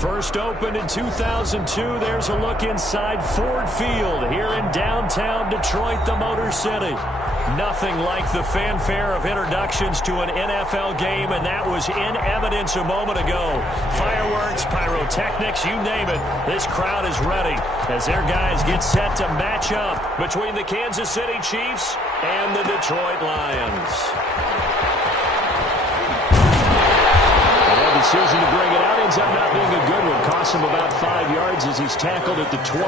First opened in 2002. There's a look inside Ford Field here in downtown Detroit, the Motor City. Nothing like the fanfare of introductions to an NFL game, and that was in evidence a moment ago. Fireworks, pyrotechnics, you name it. This crowd is ready as their guys get set to match up between the Kansas City Chiefs and the Detroit Lions. Decision to bring it out ends up not being a good one. Costs him about 5 yards as he's tackled at the 20.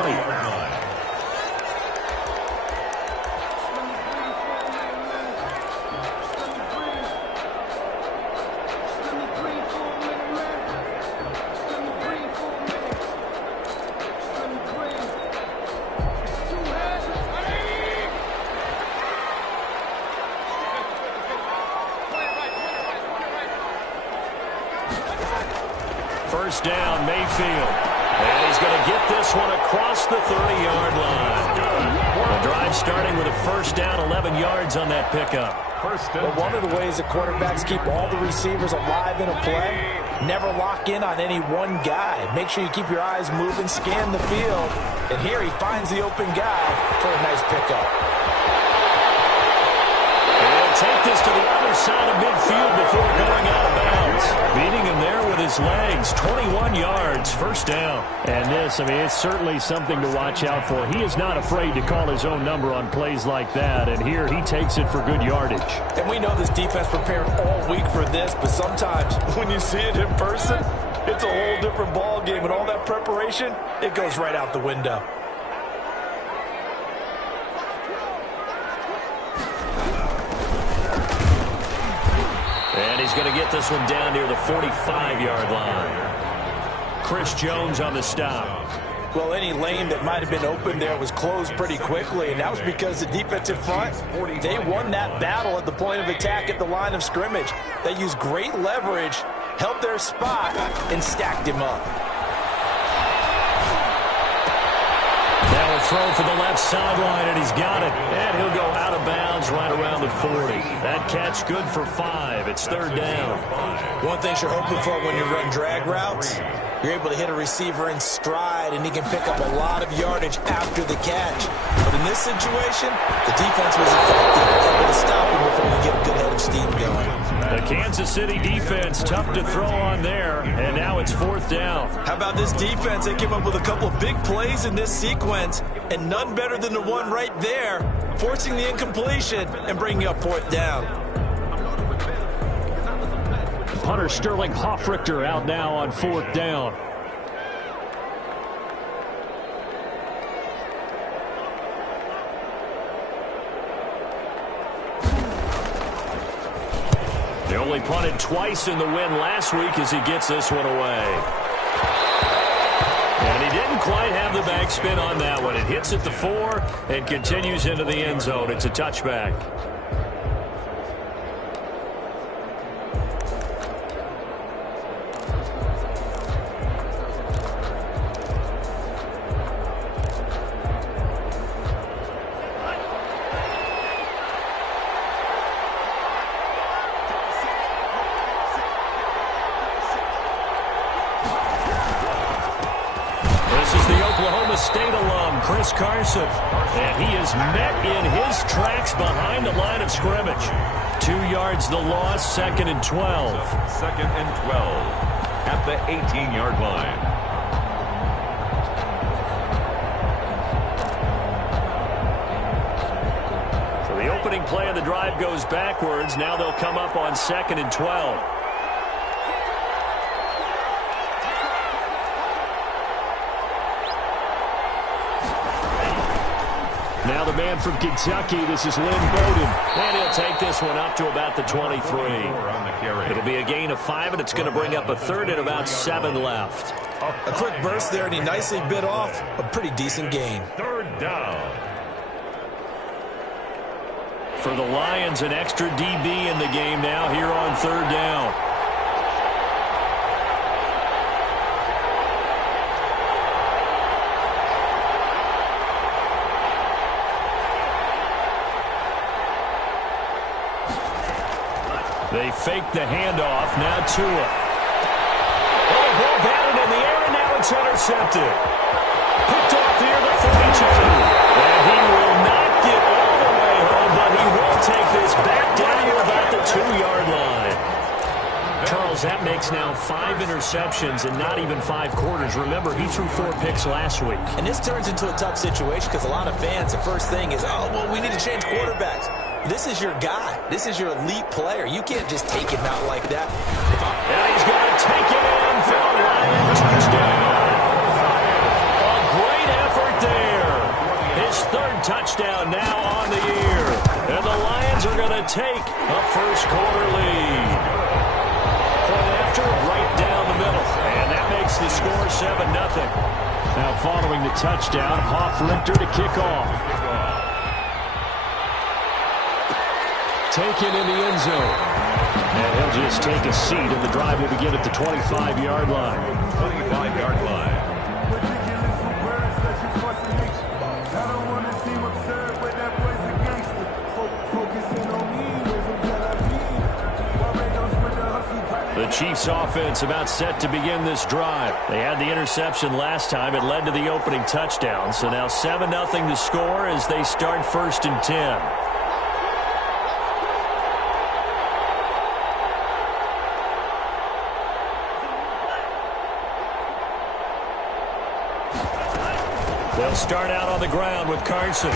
First down, Mayfield. And he's going to get this one across the 30-yard line. The drive starting with a first down, 11 yards on that pickup. Well, one of the ways that quarterbacks keep all the receivers alive in a play, never lock in on any one guy. Make sure you keep your eyes moving, scan the field. And here he finds the open guy for a nice pickup. And take this to the other side of midfield before going out of bounds. Beating him there with his legs. 21 yards, first down. And this, I mean, it's certainly something to watch out for. He is not afraid to call his own number on plays like that. And here he takes it for good yardage. And we know this defense prepared all week for this, but sometimes when you see it in person, it's a whole different ball game. And all that preparation, it goes right out the window. And he's going to get this one down near the 45-yard line. Chris Jones on the stop. Well, any lane that might have been open there was closed pretty quickly, and that was because the defensive front, they won that battle at the point of attack at the line of scrimmage. They used great leverage, held their spot, and stacked him up. Now a throw for the left sideline, and he's got it. And he'll go out of bounds right around the 40. That catch good for 5. It's third down. One thing you're hoping for when you run drag routes, you're able to hit a receiver in stride, and he can pick up a lot of yardage after the catch. But in this situation, the defense was effective, able to stop him before we get a good head of steam going. The Kansas City defense, tough to throw on there, and now it's fourth down. How about this defense? They came up with a couple of big plays in this sequence, and none better than the one right there, forcing the incompletion and bringing up fourth down. Punter Sterling Hoffrichter out now on fourth down. They only punted twice in the win last week as he gets this one away. And he didn't quite have the backspin on that one. It hits at the 4 and continues into the end zone. It's a touchback. State alum Chris Carson, and he is met in his tracks behind the line of scrimmage. 2 yards the loss, second and 12. Second and 12 at the 18-yard line. So the opening play of the drive goes backwards. Now they'll come up on second and 12. Now the man from Kentucky, this is Lynn Bowden. And he'll take this one up to about the 23. It'll be a gain of 5, and it's going to bring up a third and about 7 left. A quick burst there, and he nicely bit off a pretty decent gain. Third down. For the Lions, an extra DB in the game now here on third down. They fake the handoff. Now Tua. Oh, ball batted in the air. it's intercepted. Picked off here the 32. And he will not get all the way home, but he will take this back down to about the 2-yard line. Charles, that makes now 5 interceptions in not even 5 quarters. Remember, he threw 4 picks last week. And this turns into a tough situation because a lot of fans, the first thing is, oh, well, we need to change quarterbacks. This is your guy. This is your elite player. You can't just take him out like that. And he's going to take it in for a Lion touchdown. A great effort there. His 3rd touchdown now on the year. And the Lions are going to take a first-quarter lead. Point after, right down the middle. And that makes the score 7-0. Now following the touchdown, Hoff-Richter to kick off. Taken in the end zone. And he'll just take a seat, and the drive will begin at the 25-yard line. 25-yard line. The Chiefs offense about set to begin this drive. They had the interception last time. It led to the opening touchdown. So now 7-0 to score as they start 1st and 10. They'll start out on the ground with Carson.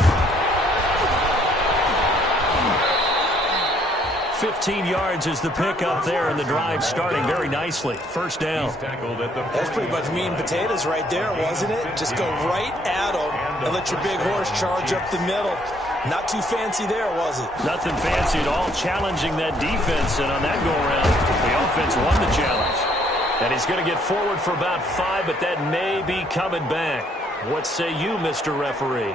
15 yards is the pickup there, and the drive starting very nicely. First down. That's pretty much meat and potatoes right there, wasn't it? Just go right at him and let your big horse charge up the middle. Not too fancy there, was it? Nothing fancy at all, challenging that defense, and on that go-around, the offense won the challenge. And he's going to get forward for about 5, but that may be coming back. What say you, Mr. Referee?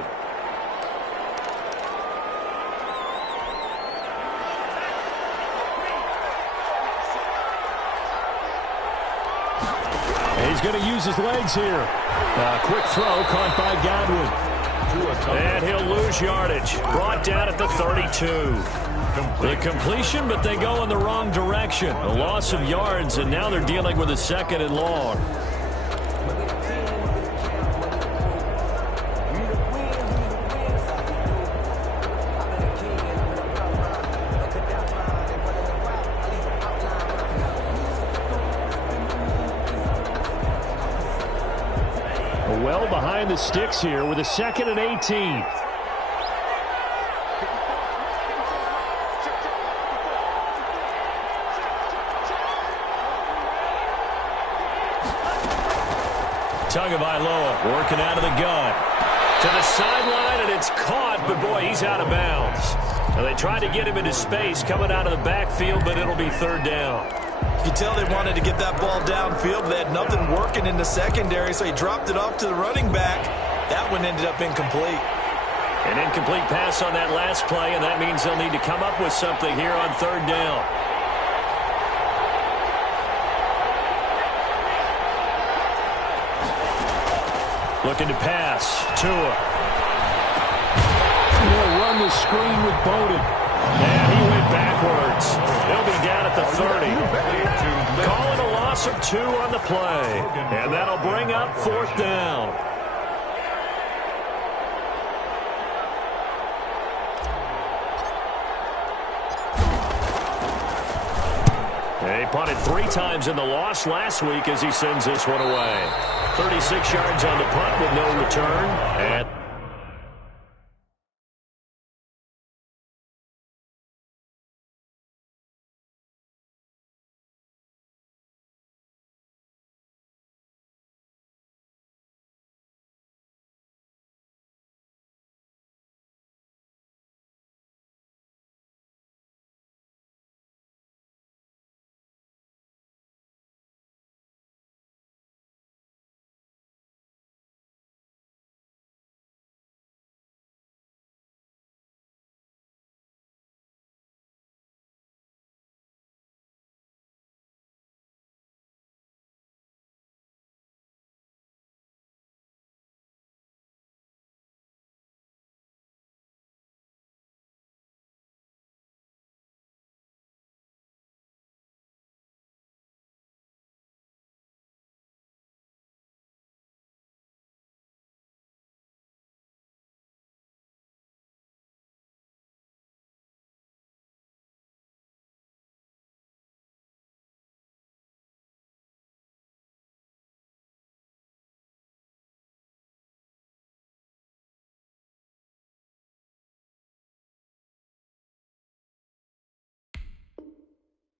He's going to use his legs here. Quick throw caught by Godwin. And he'll lose yardage. Brought down at the 32. The completion, but they go in the wrong direction. A loss of yards, and now they're dealing with a 2nd and long. Well behind the sticks here with a 2nd and 18. Tagovailoa working out of the gun. To the sideline, and it's caught, but boy, he's out of bounds. Now they tried to get him into space coming out of the backfield, but it'll be 3rd down. You can tell they wanted to get that ball downfield. They had nothing working in the secondary, so he dropped it off to the running back. That one ended up incomplete. An incomplete pass on that last play, and that means they'll need to come up with something here on 3rd down. Looking to pass. Tua. They'll run the screen with Bowden. And he went backwards. He'll be down at the 30. Calling a loss of 2 on the play. And that'll bring up 4th down. They punted 3 times in the loss last week as he sends this one away. 36 yards on the punt with no return. And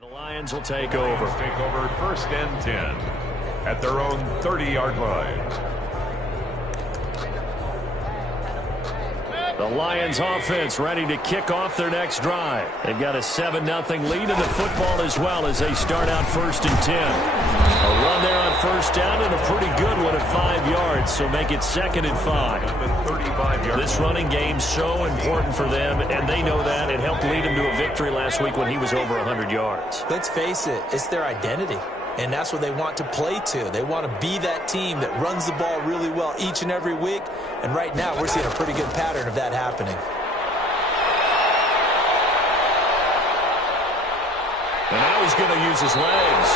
The Lions will take over. Take over 1st and 10 at their own 30-yard line. The Lions offense ready to kick off their next drive. They've got a 7-0 lead in the football as well as they start out 1st and 10. A run there on 1st down and a pretty good one at 5 yards, so make it 2nd and 5. This running game's so important for them, and they know that. It helped lead them to a victory last week when he was over 100 yards. Let's face it, it's their identity. And that's what they want to play to. They want to be that team that runs the ball really well each and every week. And right now, we're seeing a pretty good pattern of that happening. And now he's going to use his legs.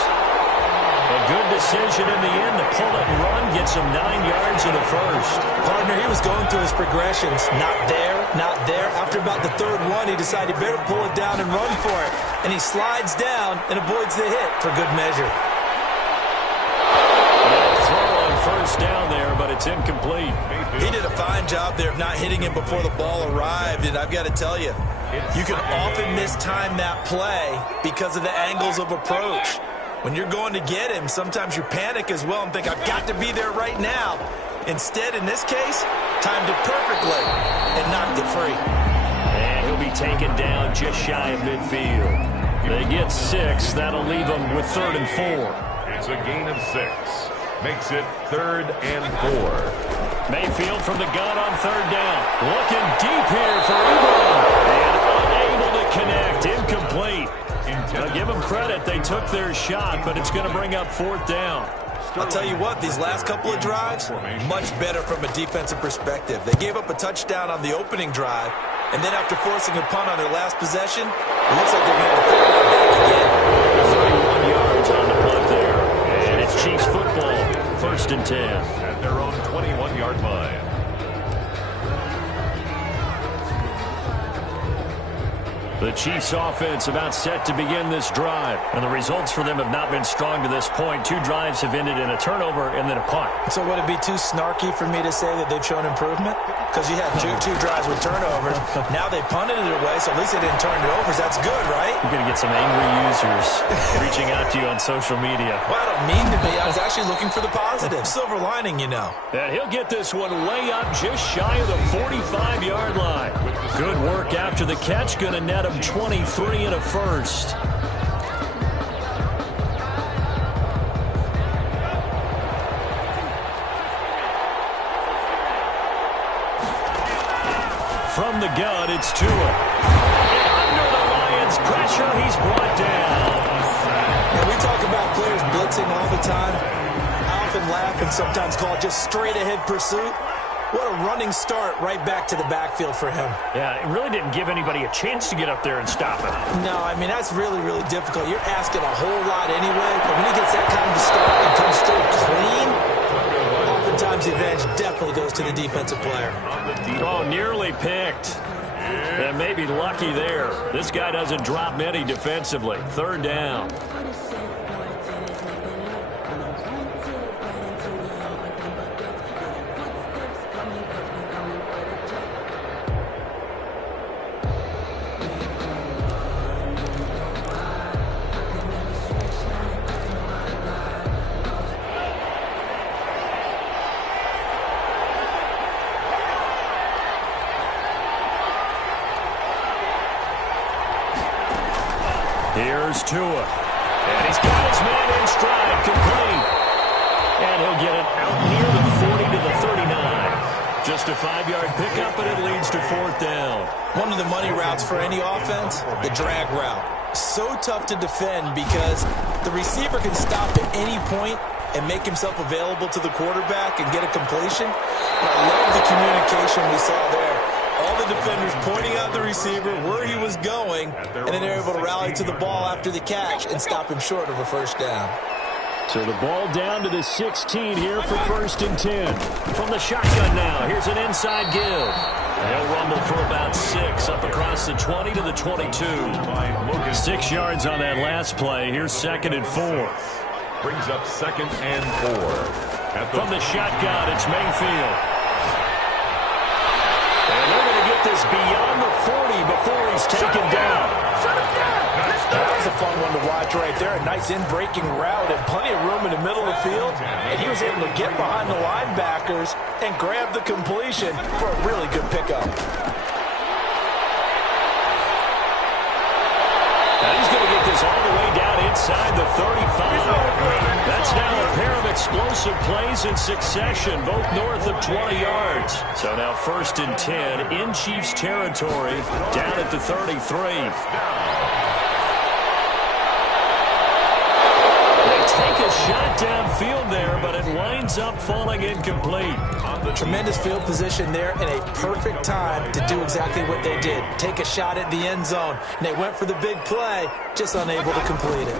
A good decision in the end to pull it and run. Gets him 9 yards in the first. Partner, he was going through his progressions. Not there, not there. After about the 3rd one, he decided he better pull it down and run for it. And he slides down and avoids the hit for good measure. Throw on 1st down there, but it's incomplete. He did a fine job there of not hitting him before the ball arrived. And I've got to tell you, you can often mistime that play because of the angles of approach. When you're going to get him, sometimes you panic as well and think, I've got to be there right now. Instead, in this case, timed it perfectly and knocked it free. And he'll be taken down just shy of midfield. They get 6. That'll leave them with 3rd and 4. It's a gain of 6. Makes it 3rd and 4. Mayfield from the gun on 3rd down. Looking deep here for Ebron. And unable to connect. Incomplete. Now give them credit. They took their shot, but it's going to bring up 4th down. I'll tell you what, these last couple of drives, much better from a defensive perspective. They gave up a touchdown on the opening drive, and then after forcing a punt on their last possession, it looks like they're going to throw it back again. 31 yards on the punt there. And it's Chiefs football, 1st and 10. At their own 21-yard line. The Chiefs offense about set to begin this drive. And the results for them have not been strong to this point. 2 drives have ended in a turnover and then a punt. So would it be too snarky for me to say that they've shown improvement? Because you had two drives with turnovers. Now they punted it away, so at least they didn't turn it over. That's good, right? You're going to get some angry users reaching out to you on social media. Well, I don't mean to be. I was actually looking for the positive. Silver lining, you know. And he'll get this one way up just shy of the 45-yard line. Good work after the catch. Going to net him 23 and a first. From the gun, it's Tua. And under the Lions' pressure, he's brought down. And we talk about players blitzing all the time. I often laugh and sometimes call it just straight-ahead pursuit. What a running start right back to the backfield for him. Yeah, it really didn't give anybody a chance to get up there and stop him. No, I mean, that's really, really difficult. You're asking a whole lot anyway, but when he gets that kind of start and comes through clean, oftentimes the advantage definitely goes to the defensive player. Oh, nearly picked. And maybe lucky there. This guy doesn't drop many defensively. 3rd down. Here's Tua. And he's got his man in stride, complete. And he'll get it out near the 40 to the 39. Just a 5-yard pickup, and it leads to 4th down. One of the money routes for any offense, the drag route. So tough to defend because the receiver can stop at any point and make himself available to the quarterback and get a completion. But I love the communication we saw there. All the defenders pointing out the receiver where he was going, and then they're able to rally to the ball after the catch and stop him short of a 1st down. So the ball down to the 16 here for 1st and 10. From the shotgun now, here's an inside give. They'll rumble for about 6 up across the 20 to the 22. 6 yards on that last play. Here's 2nd and 4. Brings up 2nd and 4. From the shotgun, it's Mayfield. And they're going to get this beyond the 40 before he's taken down. That was a fun one to watch. right there. A nice in-breaking route and plenty of room in the middle of the field. And he was able to get behind the linebackers and grab the completion for a really good pickup. Now he's going to get this all the way down inside the 35. That's now a pair of explosive plays in succession, both north of 20 yards. So now 1st and 10 in Chiefs territory, down at the 33. They take a shot downfield there, but it winds up falling incomplete. Tremendous field position there and a perfect time to do exactly what they did. Take a shot at the end zone. And they went for the big play, just unable to complete it.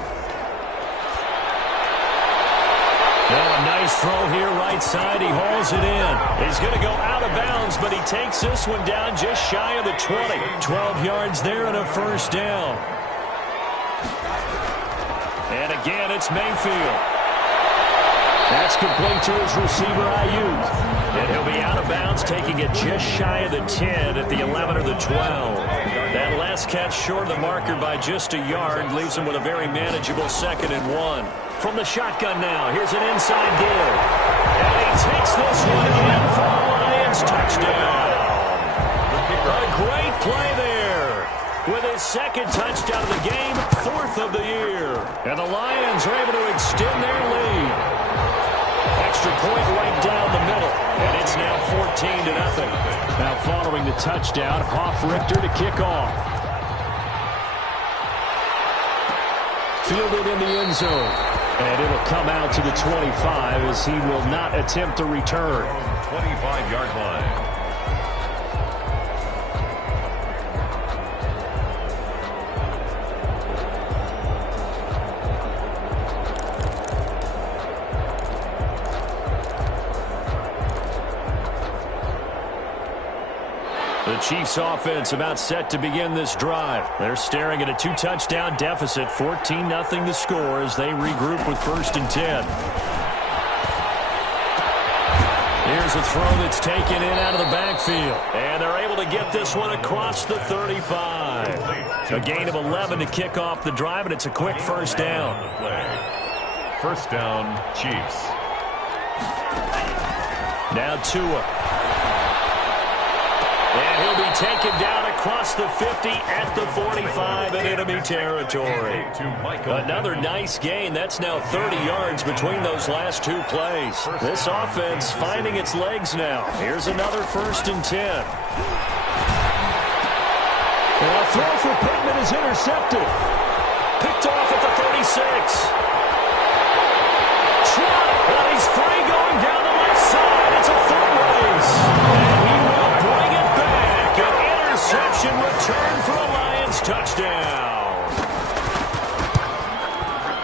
Now a nice throw here right side. He hauls it in. He's going to go out of bounds, but he takes this one down just shy of the 20. 12 yards there and a 1st down. And again, it's Mayfield. That's complete to his receiver, Ayuk. And he'll be out of bounds, taking it just shy of the 10 at the 11 or the 12. That last catch short of the marker by just a yard leaves him with a very manageable 2nd and 1. From the shotgun now, here's an inside give. And he takes this one in for the Lions. Touchdown. A great play there. With his 2nd touchdown of the game, 4th of the year. And the Lions are able to extend their lead. Extra point right down the middle. And it's now 14-0. Now following the touchdown, Hoff-Richter to kick off. Fielded in the end zone. And it'll come out to the 25 as he will not attempt to return. 25-yard line. The Chiefs offense about set to begin this drive. They're staring at a 2-touchdown deficit, 14-0 to score as they regroup with 1st and 10. Here's a throw that's taken in out of the backfield. And they're able to get this one across the 35. A gain of 11 to kick off the drive, and it's a quick 1st down. 1st down, Chiefs. Now Tua. And he'll be taken down across the 50 at the 45 in enemy territory. Another nice gain. That's now 30 yards between those last 2 plays. This offense finding its legs now. Here's another 1st and 10. And a throw for Pittman is intercepted. Picked off at the 36. Trot, well, he's free going down the left side. It's a foot race. And he will bring it back. An interception return for a Lions touchdown.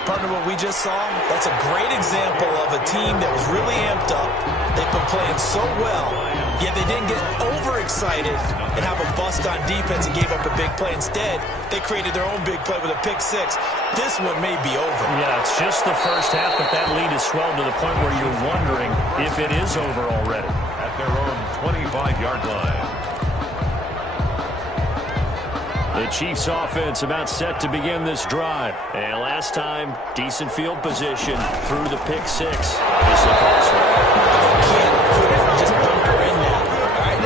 Partner, what we just saw, that's a great example of a team that was really amped up. They've been playing so well, yet they didn't get overexcited and have a bust on defense and gave up a big play. Instead, they created their own big play with a pick 6. This one may be over. Yeah, it's just the first half, but that lead has swelled to the point where you're wondering if it is over already. At their own 25-yard line. The Chiefs offense about set to begin this drive. And last time, decent field position through the pick 6. This Just bunker in now. All right,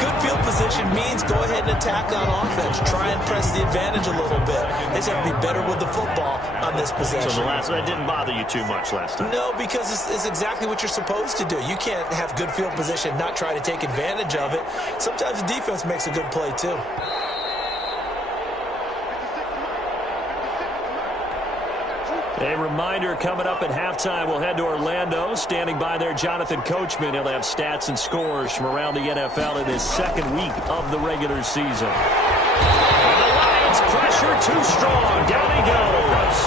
good field position means go ahead and attack on offense. Try and press the advantage a little bit. They just have to be better with the football on this possession. So the last one didn't bother you too much last time? No, because it's exactly what you're supposed to do. You can't have good field position, not try to take advantage of it. Sometimes the defense makes a good play too. A reminder coming up at halftime. We'll head to Orlando. Standing by there, Jonathan Coachman. He'll have stats and scores from around the NFL in his 2nd week of the regular season. And the Lions pressure too strong. Down he goes.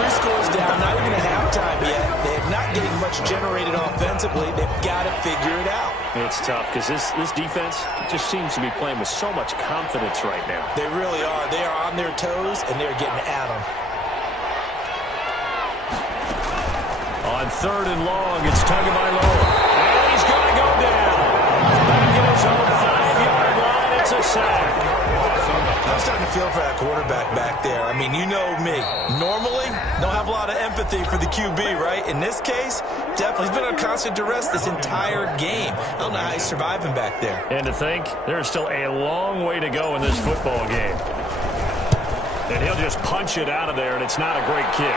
3 scores down, not even at halftime yet. They're not getting much generated offensively. They've got to figure it out. It's tough because this defense just seems to be playing with so much confidence right now. They really are. They are on their toes, and they're getting at them. On 3rd and long, it's Tagovailoa. And he's going to go down. Back at his own 5-yard line. It's It's a sack. I'm starting to feel for that quarterback back there. I mean, you know me. Normally, don't have a lot of empathy for the QB, right? In this case, definitely he's been under constant duress this entire game. I don't know how he's surviving back there. And to think, there's still a long way to go in this football game. And he'll just punch it out of there, and it's not a great kick.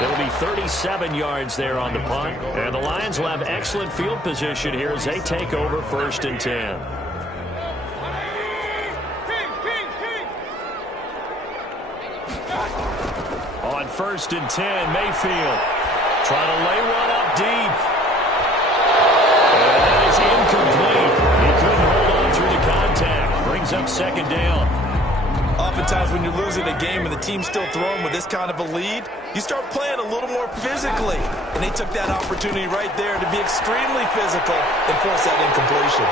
It'll be 37 yards there on the punt. And the Lions will have excellent field position here as they take over 1st and 10. On 1st and 10, Mayfield trying to lay one up deep. And that is incomplete. He couldn't hold on through the contact. Brings up 2nd down. Oftentimes when you're losing a game and the team's still throwing with this kind of a lead, you start playing a little more physically. And they took that opportunity right there to be extremely physical and force that incompletion.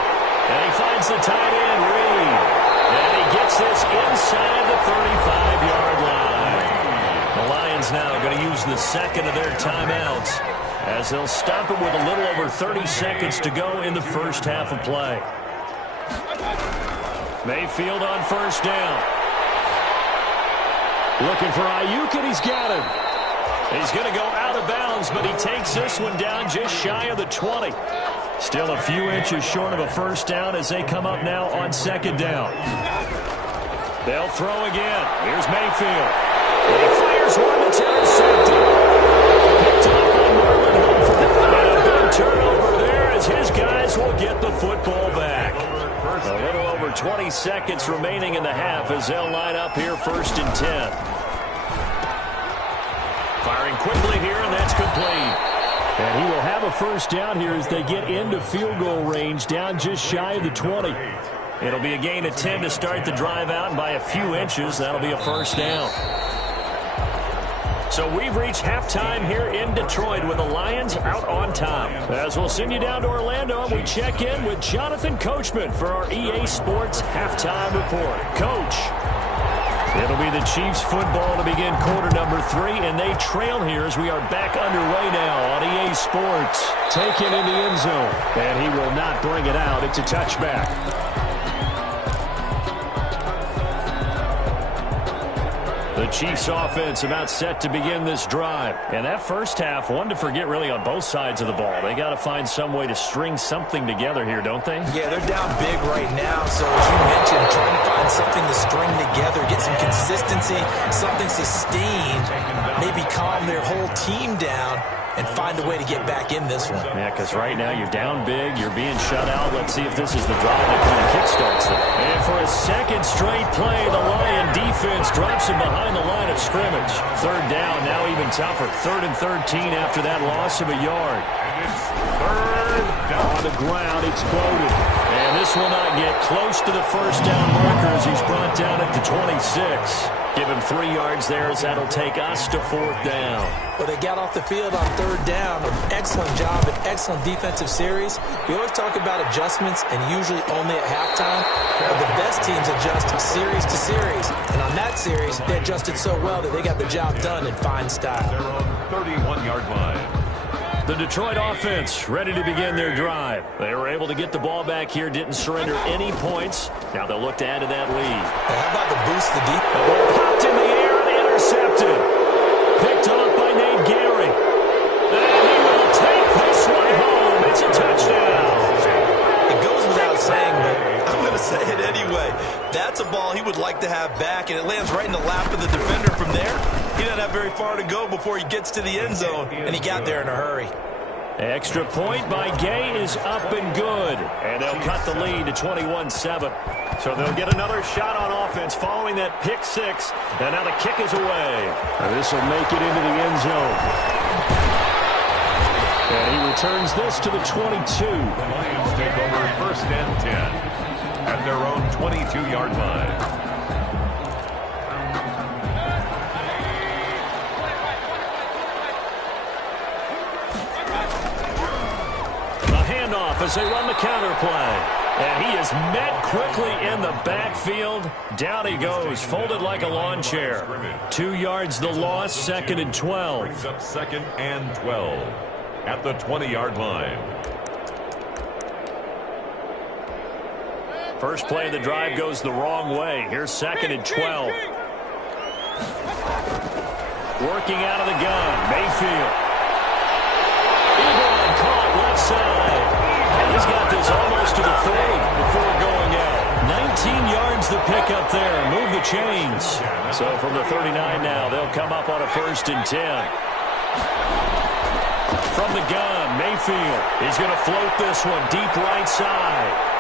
And he finds the tight end, Reed. And he gets this inside the 35-yard line. The Lions now going to use the second of their timeouts as they'll stop it with a little over 30 seconds to go in the first half of play. Mayfield on 1st down. Looking for Ayuk, and he's got him. He's going to go out of bounds, but he takes this one down just shy of the 20. Still a few inches short of a 1st down as they come up now on 2nd down. They'll throw again. Here's Mayfield. And he fires one that's intercepted. Picked up on Marlon Humphrey. And a big turnover there as his guys will get the football back. A little over 20 seconds remaining in the half as they'll line up here 1st and 10. Firing quickly here, and that's complete. And he will have a 1st down here as they get into field goal range down just shy of the 20. It'll be a gain of 10 to start the drive out, and by a few inches, that'll be a 1st down. So we've reached halftime here in Detroit with the Lions out on top. As we'll send you down to Orlando, and we check in with Jonathan Coachman for our EA Sports Halftime Report. Coach, it'll be the Chiefs football to begin quarter number 3, and they trail here as we are back underway now on EA Sports. Taken in the end zone, and he will not bring it out. It's a touchback. The Chiefs offense about set to begin this drive. And that first half, one to forget really on both sides of the ball. They got to find some way to string something together here, don't they? Yeah, they're down big right now. So as you mentioned, trying to find something to string together, get some consistency, something sustained, maybe calm their whole team down and find a way to get back in this one. Yeah, because right now you're down big, you're being shut out. Let's see if this is the drive that kind of kickstarts them. And for a second straight play, the Lion defense drops him behind the line of scrimmage. 3rd down, now even tougher. 3rd and 13 after that loss of a yard. And it's 3rd down. On the ground, it's Bowden. And this will not get close to the 1st down marker as he's brought down at the 26. Give him 3 yards there as that'll take us to 4th down. Well, they got off the field on 3rd down. An excellent job, an excellent defensive series. We always talk about adjustments and usually only at halftime. But the best teams adjust series to series. And on that series, they adjusted so well that they got the job done in fine style. They're on 31-yard line. The Detroit offense ready to begin their drive. They were able to get the ball back here, didn't surrender any points. Now they'll look to add to that lead. How about the boost the deep? The ball popped in the air and intercepted. Picked off by Nate Gary. And he will take this one home. It's a touchdown. It goes without saying, but I'm going to say it anyway. That's a ball he would like to have back, and it lands right in the lap of the defender from there. He doesn't have very far to go before he gets to the end zone, and he got there in a hurry. Extra point by Gay is up and good. And they'll cut the lead to 21-7. So they'll get another shot on offense following that pick 6. And now the kick is away. This will make it into the end zone. And he returns this to the 22. The Lions take over 1st and 10 at their own 22-yard line. As they run the counter play. And he is met quickly in the backfield. Down he goes, folded like a lawn chair. 2 yards the loss, 2nd and 12. Brings up 2nd and 12 at the 20-yard line. First play of the drive goes the wrong way. Here's 2nd and 12. Working out of the gun, Mayfield. Ebron caught left side. And he's got this almost to the 30 before going out. 19 yards the pickup there. Move the chains. So from the 39 now, they'll come up on a 1st and 10. From the gun, Mayfield is going to float this one deep right side.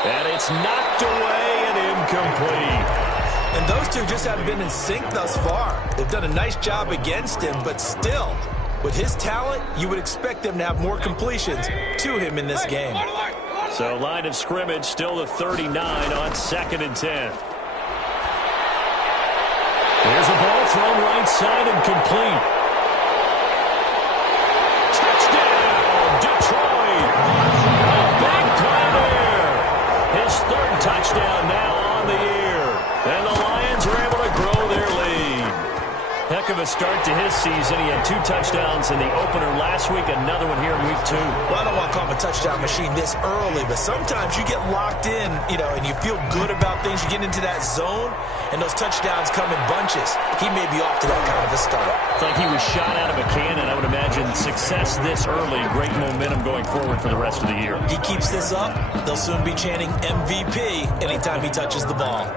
And it's knocked away and incomplete. And those two just haven't been in sync thus far. They've done a nice job against him, but still, with his talent, you would expect them to have more completions to him in this game. So line of scrimmage still the 39 on 2nd and 10. There's a ball thrown right side and complete. Touchdown, Detroit. A big play there. His 3rd touchdown now on the year. And the Lions are able to grow their lead. Heck of a start to his season. He had 2 touchdowns in the opener last week, another one here in week 2. Well, I don't want to call him a touchdown machine this early, but sometimes you get locked in, and you feel good about things. You get into that zone, and those touchdowns come in bunches. He may be off to that kind of a start. It's like he was shot out of a cannon. I would imagine success this early, great momentum going forward for the rest of the year. He keeps this up, they'll soon be chanting MVP anytime he touches the ball.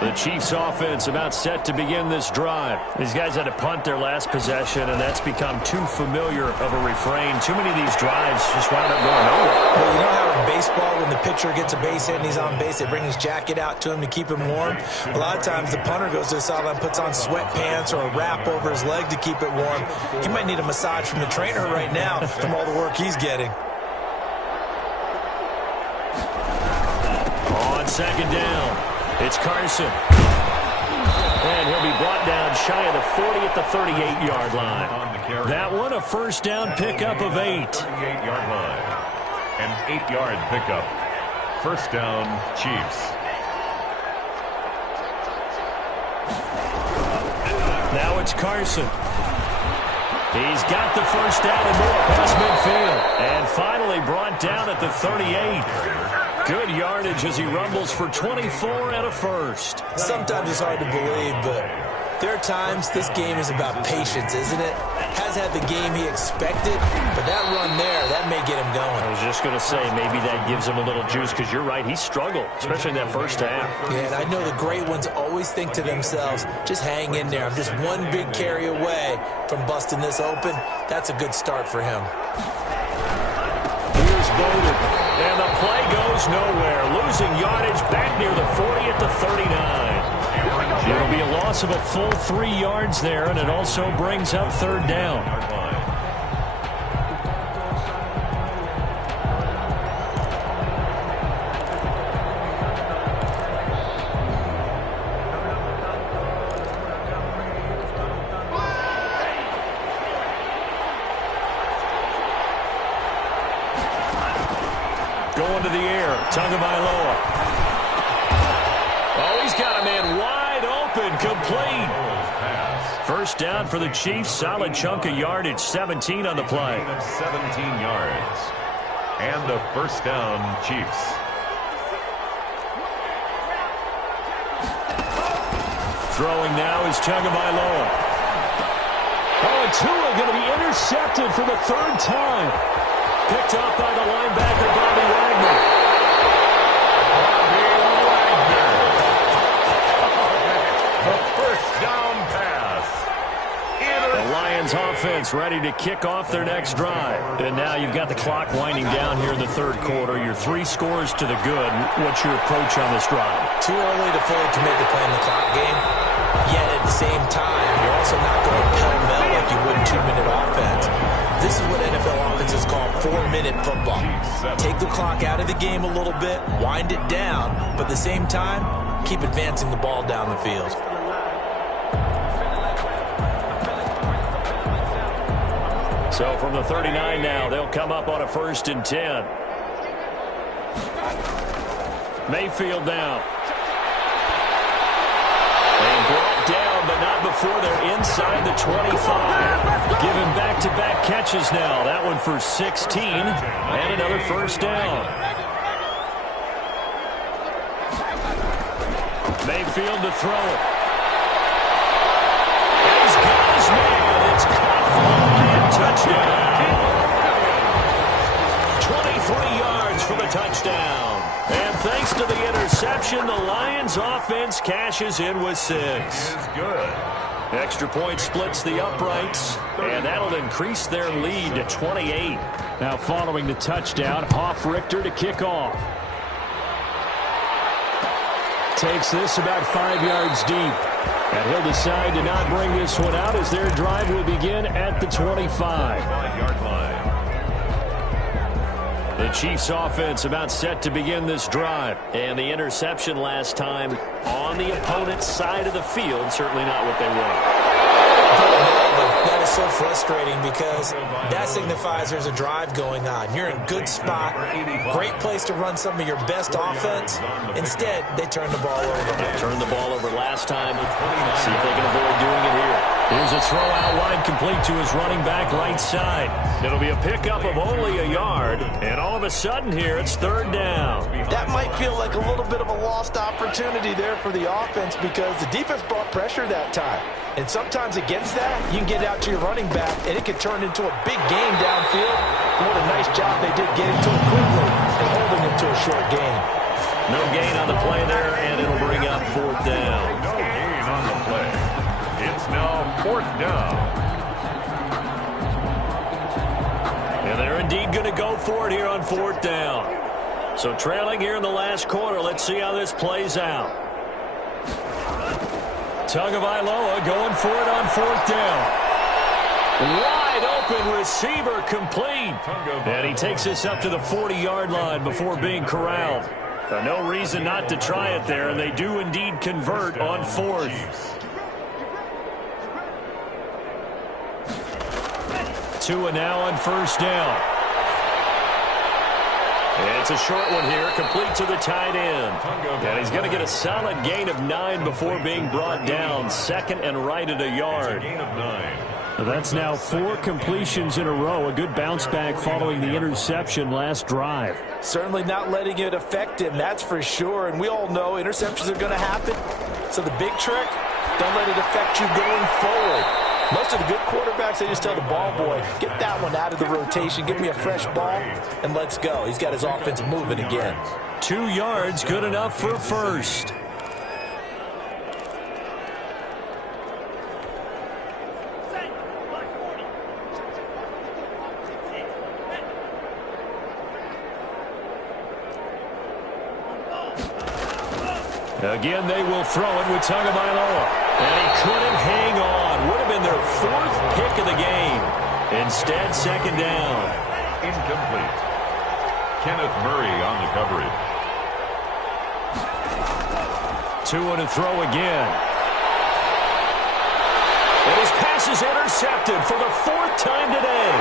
The Chiefs offense about set to begin this drive. These guys had to punt their last possession, and that's become too familiar of a refrain. Too many of these drives just wound up going over. Well, you know how in baseball, when the pitcher gets a base hit and he's on base, they bring his jacket out to him to keep him warm? A lot of times the punter goes to the sideline, puts on sweatpants or a wrap over his leg to keep it warm. He might need a massage from the trainer right now from all the work he's getting. On 2nd down. It's Carson. And he'll be brought down shy of the 40 at the 38-yard line. That one, a 1st down pickup of 8. 38-yard line. An 8-yard pickup. 1st down, Chiefs. Now it's Carson. He's got the 1st down and more past midfield. And finally brought down at the 38. Good yardage as he rumbles for 24 and a 1st. Sometimes it's hard to believe, but there are times this game is about patience, isn't it? Has had the game he expected, but that run there, that may get him going. I was just going to say, maybe that gives him a little juice, because you're right, he struggled, especially in that 1st half. Yeah, and I know the great ones always think to themselves, just hang in there. I'm just one big carry away from busting this open. That's a good start for him. Here's Bowden, and the play goes nowhere. Losing yardage back near the 40 at the 39. It'll be a loss of a full 3 yards there, and it also brings up 3rd down. Going to the air, Tagovailoa. Oh, he's got a man wide open, complete. 1st down for the Chiefs, solid chunk of yardage, 17 on the play. 17 yards. And the 1st down, Chiefs. Throwing now is Tagovailoa. Oh, and Tua going to be intercepted for the 3rd time. Picked up by the linebacker, Bobby Wagner. The 1st down pass. The Lions offense ready to kick off their next drive. And now you've got the clock winding down here in the 3rd quarter. Your 3 scores to the good. What's your approach on this drive? Too early to fully commit to playing the clock game. Yet at the same time, you're also not going pell-mell like you would in 2-minute offense. This is what NFL offenses call 4-minute football. Take the clock out of the game a little bit, wind it down, but at the same time, keep advancing the ball down the field. So from the 39 now, they'll come up on a 1st and 10. Mayfield down. And brought down, but not before they're inside the 25. Giving back-to-back catches now. That one for 16 and another first down. Mayfield to throw it. He's got his man. It's caught for the Lion touchdown. 23 yards for the touchdown. And thanks to the interception, the Lions offense cashes in with 6. Is good. Extra point splits the uprights, and that'll increase their lead to 28. Now following the touchdown, Hoff-Richter to kick off. Takes this about 5 yards deep. And he'll decide to not bring this one out as their drive will begin at the 25. 5-yard line. The Chiefs offense about set to begin this drive. And the interception last time on the opponent's side of the field, certainly not what they wanted. That is so frustrating because that signifies there's a drive going on. You're in a good spot, great place to run some of your best offense. Instead, they turn the ball over. They turned the ball over last time. See if they can avoid doing it here. Here's a throw out wide, complete to his running back right side. It'll be a pickup of only a yard, and all of a sudden here it's third down. That might feel like a little bit of a lost opportunity there for the offense because the defense brought pressure that time. And sometimes against that, you can get out to your running back, and it can turn into a big game downfield. And what a nice job they did getting to him quickly and holding him to a short gain. No gain on the play there, and it'll bring up fourth down. No gain on the play. It's now fourth down. And they're indeed going to go for it here on fourth down. So trailing here in the last quarter, let's see how this plays out. Tagovailoa going for it on fourth down. Wide open receiver complete. And he takes this up to the 40-yard line before being corralled. No reason not to try it there, and they do indeed convert on fourth. Tua now on first down. It's a short one here, complete to the tight end. And he's going to get a solid gain of 9 before being brought down. Second and right at a yard. Gain of 9. That's now 4 completions in a row. A good bounce back following the interception last drive. Certainly not letting it affect him, that's for sure. And we all know interceptions are going to happen. So the big trick, don't let it affect you going forward. Most of the good quarterbacks, they just tell the ball boy, get that one out of the rotation, give me a fresh ball, and let's go. He's got his offense moving again. 2 yards, good enough for first. Again, they will throw it with Tagovailoa. And he couldn't hang on. Would have been their 4th pick of the game. Instead, second down. Incomplete. Kenneth Murray on the coverage. Tua to throw again. And his pass is intercepted for the 4th time today.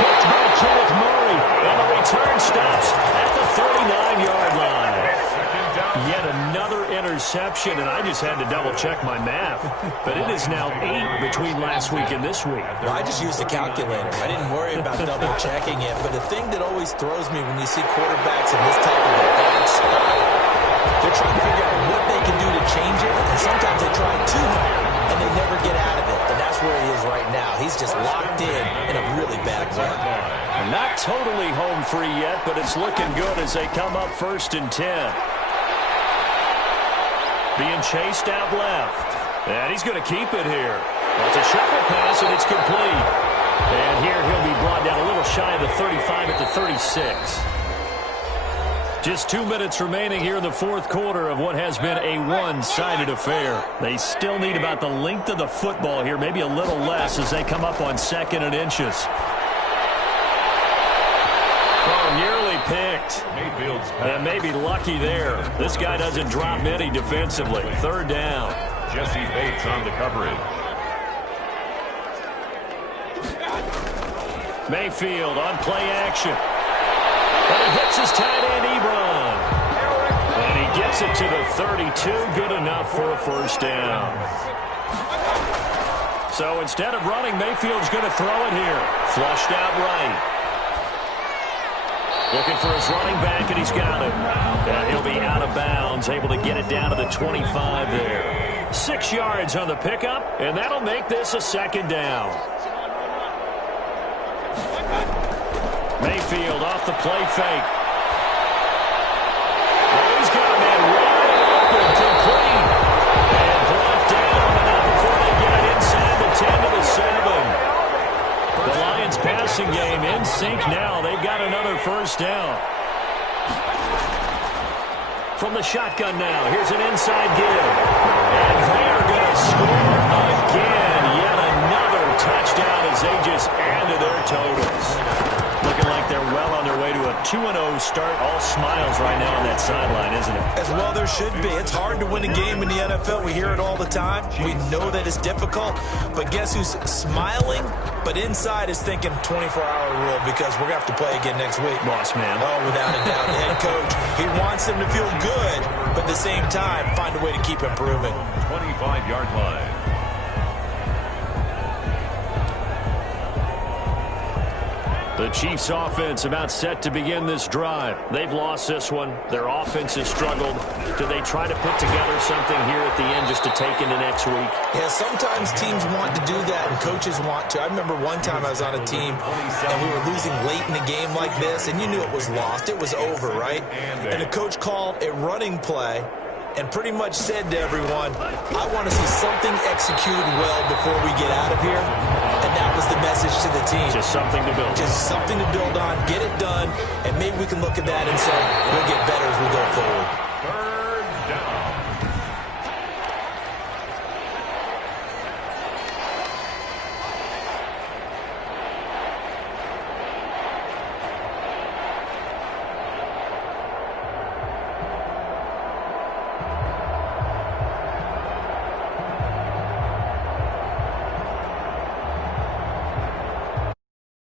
Picked by Kenneth Murray. And the return stops at the 39-yard line. Yet another interception, and I just had to double-check my math. But it is now 8 between last week and this week. Well, I just used a calculator. I didn't worry about double-checking it. But the thing that always throws me when you see quarterbacks in this type of a bad spot, they're trying to figure out what they can do to change it, and sometimes they try too hard, and they never get out of it. And that's where he is right now. He's just locked in a really bad way. Not totally home free yet, but it's looking good as they come up 1st and 10. Being chased out left. And he's going to keep it here. It's a shuffle pass, and it's complete. And here he'll be brought down a little shy of the 35 at the 36. Just 2 minutes remaining here in the 4th quarter of what has been a one-sided affair. They still need about the length of the football here, maybe a little less as they come up on 2nd and inches. Oh, nearly picked. Mayfield's And maybe lucky there. This guy doesn't drop many defensively. 3rd down. Jesse Bates on the coverage. Mayfield on play action. And he hits his tight end, Ebron. And he gets it to the 32. Good enough for a first down. So instead of running, Mayfield's going to throw it here. Flushed out right. Looking for his running back, and he's got it. And he'll be out of bounds, able to get it down to the 25 there. 6 yards on the pickup, and that'll make this a second down. Mayfield off the play fake. Oh, he's got a man wide open, complete. And brought down, but not before they get it inside the 10 to the 7. The Lions passing game in sync now. They've got another first down. From the shotgun now, here's an inside give. And they're going to score again. Yet another touchdown as they just add to their totals. Looking like they're well on their way to a 2-0 start. All smiles right now on that sideline, isn't it? As well there should be. It's hard to win a game in the NFL. We hear it all the time. We know that it's difficult. But guess who's smiling? But inside is thinking 24-hour rule because we're going to have to play again next week. Boss man. Oh, without a doubt. The head coach, he wants them to feel good, but at the same time, find a way to keep improving. 25-yard line. The Chiefs' offense about set to begin this drive. They've lost this one. Their offense has struggled. Do they try to put together something here at the end just to take into next week? Yeah, sometimes teams want to do that and coaches want to. I remember one time I was on a team and we were losing late in a game like this and you knew it was lost. It was over, right? And the coach called a running play and pretty much said to everyone, I want to see something executed well before we get out of here. And that was the message to the team. Just something to build. Just something to build on, get it done, and maybe we can look at that and say, we'll get better as we go forward.